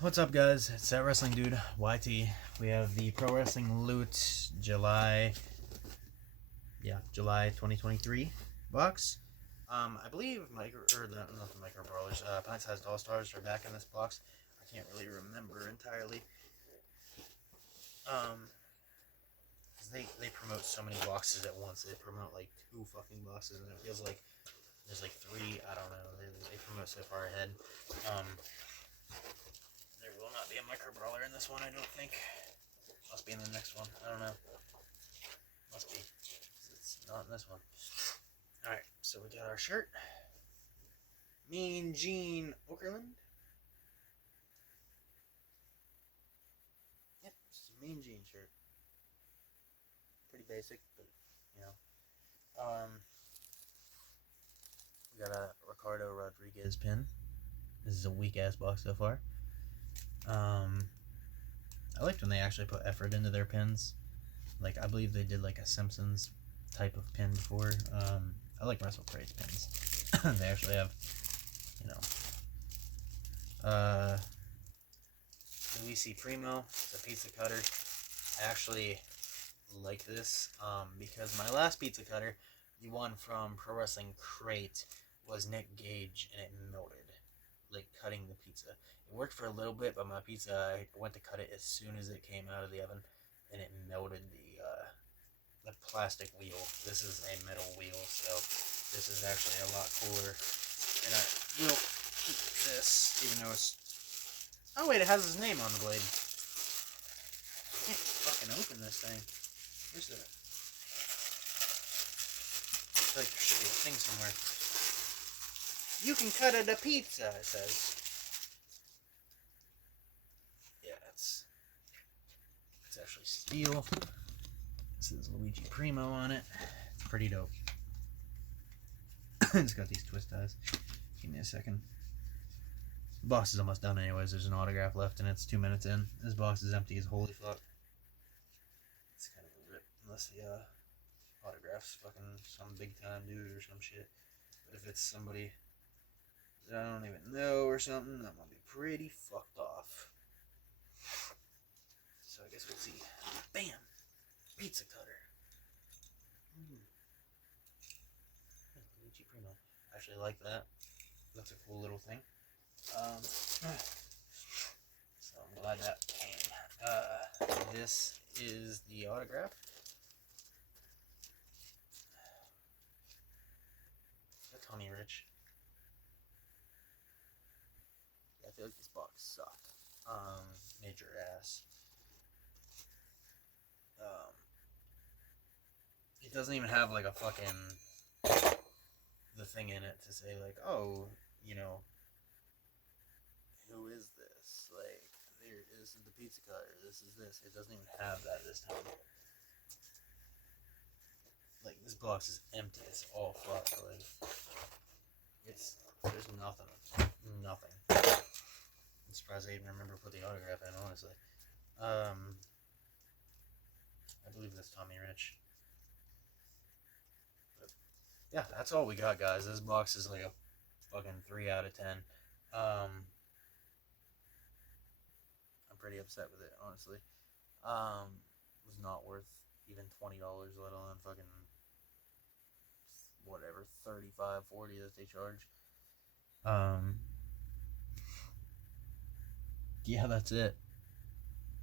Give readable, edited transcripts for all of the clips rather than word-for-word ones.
What's up, guys? It's that wrestling dude YT. We have the Pro Wrestling Loot July 2023 box. I believe not the Micro Brawlers, Pint Sized All Stars are back in this box. I can't really remember entirely. 'Cause they promote so many boxes at once. They promote like 2 fucking boxes, and it feels like there's like 3. I don't know. They promote so far ahead. There will not be a Micro Brawler in this one, I don't think. Must be in the next one. I don't know. Must be. It's not in this one. Alright, so we got our shirt. Mean Gene Okerlund. Yep, it's a Mean Gene shirt. Pretty basic, but, you know. We got a Ricardo Rodriguez pin. This is a weak-ass box so far. I liked when they actually put effort into their pins. Like, I believe they did like a Simpsons type of pin before. I like WrestleCrate's pins. They actually have, you know, Luisi Primo, the pizza cutter. I actually like this because my last pizza cutter, the one from Pro Wrestling Crate, was Nick Gage, and it melted, like cutting the pizza. It worked for a little bit, but my pizza, I went to cut it as soon as it came out of the oven, and it melted the plastic wheel. This is a metal wheel, so this is actually a lot cooler. And I will keep this, even though it's... Oh wait, it has his name on the blade. I can't fucking open this thing. Where's the... I feel like there should be a thing somewhere. You can cut it a pizza, it says. Yeah, it's actually steel. This is Luigi Primo on it. It's pretty dope. It's got these twist ties. Give me a second. The box is almost done anyways. There's an autograph left and it's 2 minutes in. This box is empty as holy fuck. It's kind of a rip unless the autograph's fucking some big time dude or some shit. But if it's somebody that I don't even know or something, that might be pretty fucked off. So I guess we'll see. Bam! Pizza cutter. Luigi Primo. I actually like that. That's a cool little thing. So I'm glad that came. This is the autograph. Tommy Rich. Yeah, I feel like this box sucked. Major ass. It doesn't even have like a fucking the thing in it to say like, oh, you know, who is this? Like, this is the pizza cutter. This is this. It doesn't even have that this time. Like, this box is empty as all fuck. Like, there's nothing. Nothing. I'm surprised I even remember to put the autograph in, honestly. I believe that's Tommy Rich. But, yeah, that's all we got, guys. This box is like a fucking 3 out of 10. I'm pretty upset with it, honestly. It was not worth even $20, let alone fucking whatever, 35, 40 that they charge. Yeah, that's it.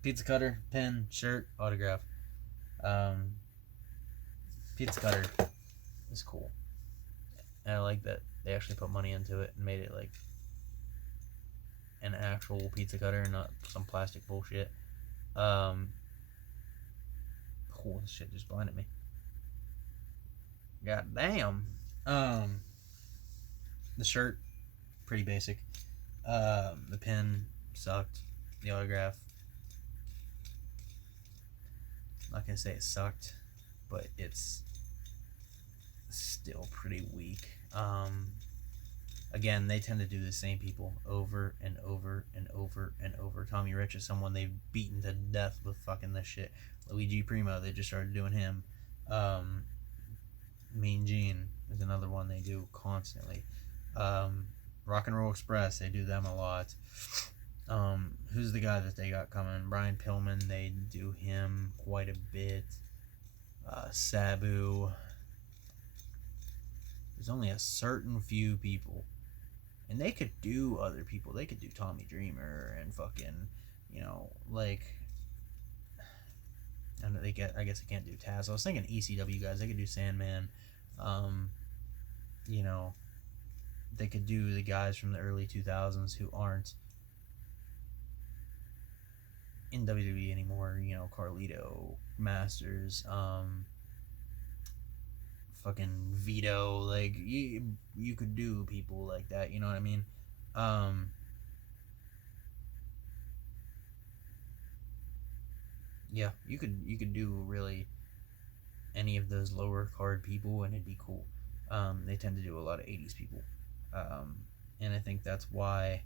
Pizza cutter, pen, shirt, autograph. Pizza cutter is cool. And I like that they actually put money into it and made it like an actual pizza cutter, not some plastic bullshit. Oh, this shit just blinded me. God damn. The shirt, pretty basic. The pen sucked. The autograph, I'm not gonna say it sucked, but it's still pretty weak. Again, they tend to do the same people over and over and over and over. Tommy Rich is someone they've beaten to death with fucking this shit. Luigi Primo, they just started doing him. Mean Gene is another one they do constantly. Rock and Roll Express, they do them a lot. Who's the guy that they got coming? Brian Pillman. They do him quite a bit. Sabu. There's only a certain few people, and they could do other people. They could do Tommy Dreamer and fucking, like. And they get. I guess they can't do Taz. I was thinking ECW guys. They could do Sandman. Um, you know, they could do the guys from the early 2000s who aren't in WWE anymore. Carlito, Masters, fucking Vito. Like you could do people like that. You know what I mean? Um, yeah, you could do really any of those lower card people, and it'd be cool. They tend to do a lot of 80s people, um, and I think that's why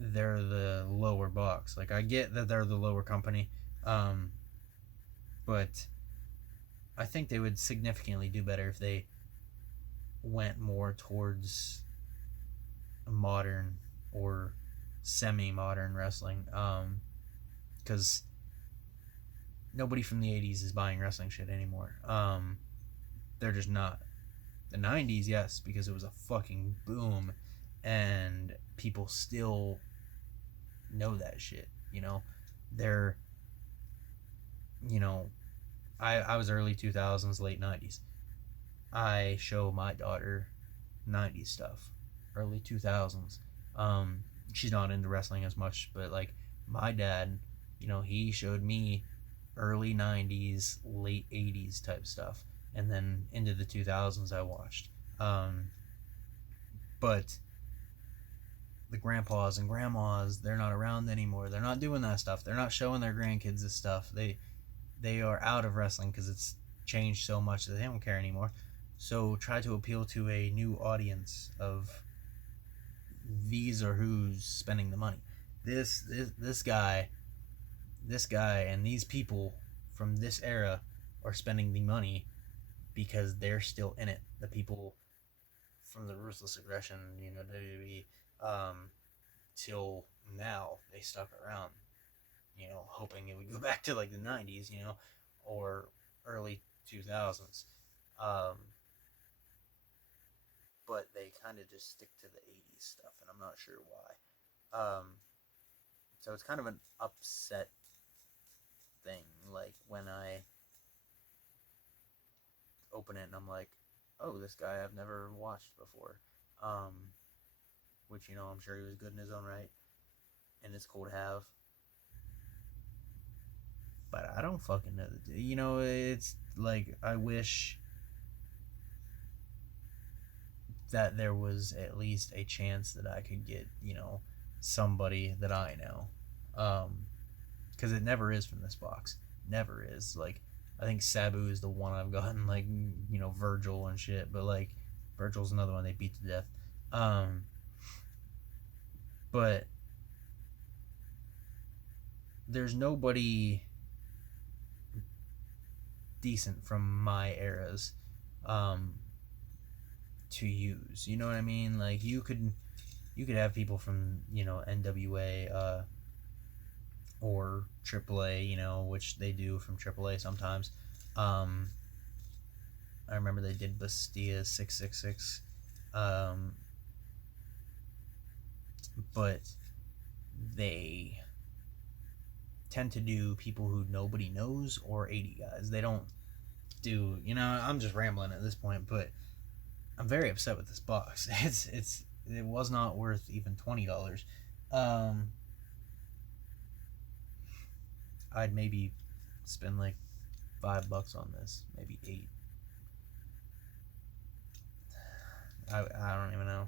they're the lower box. Like I get that they're the lower company, um, but I think they would significantly do better if they went more towards modern or semi-modern wrestling. Because nobody from the 80s is buying wrestling shit anymore. They're just not. The 90s, yes, because it was a fucking boom, and people still know that shit. They're, you know, I was early 2000s, late 90s. I show my daughter 90s stuff, early 2000s. Um, she's not into wrestling as much, but like my dad, he showed me early 90s, late 80s type stuff. And then into the 2000s, I watched. But the grandpas and grandmas, they're not around anymore. They're not doing that stuff. They're not showing their grandkids this stuff. They are out of wrestling because it's changed so much that they don't care anymore. So try to appeal to a new audience of these are who's spending the money. This guy, and these people from this era are spending the money because they're still in it. The people from the Ruthless Aggression, WWE, till now, they stuck around, hoping it would go back to like the 90s, or early 2000s. Um, but they kind of just stick to the 80s stuff, and I'm not sure why. So it's kind of an upset thing. Like when I open it and I'm like, oh, this guy I've never watched before. Which, I'm sure he was good in his own right, and it's cool to have. But I don't fucking know. It's like I wish that there was at least a chance that I could get, somebody that I know. Because it never is from this box. Never is. Like, I think Sabu is the one I've gotten, like, Virgil and shit. But, like, Virgil's another one they beat to death. But there's nobody decent from my eras to use. You know what I mean? Like you could have people from NWA or AAA, which they do from AAA sometimes. I remember they did Bastia 666, but they tend to do people who nobody knows or 80 guys. They don't do, I'm just rambling at this point, but I'm very upset with this box. It was not worth even $20. I'd maybe spend like $5 on this, maybe 8. I don't even know,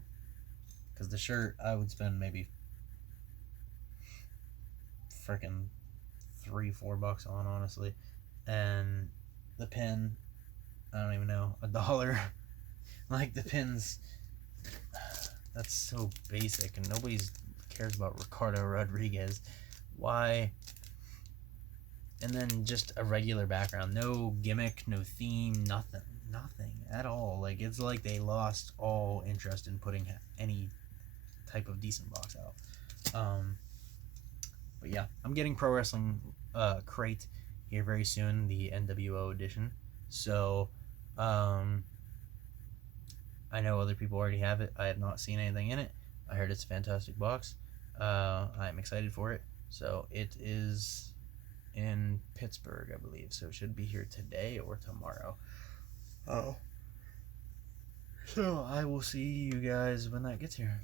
because the shirt I would spend maybe freaking $3-4 on, honestly, and the pin, I don't even know, $1. Like the pins, that's so basic, and nobody cares about Ricardo Rodriguez. Why? And then just a regular background, no gimmick, no theme, nothing at all. Like it's like they lost all interest in putting any type of decent box out. But yeah, I'm getting Pro Wrestling Crate here very soon, the NWO edition. So I know other people already have it. I have not seen anything in it. I heard it's a fantastic box. I'm excited for it. So it is in Pittsburgh, I believe. So it should be here today or tomorrow. Oh. So I will see you guys when that gets here.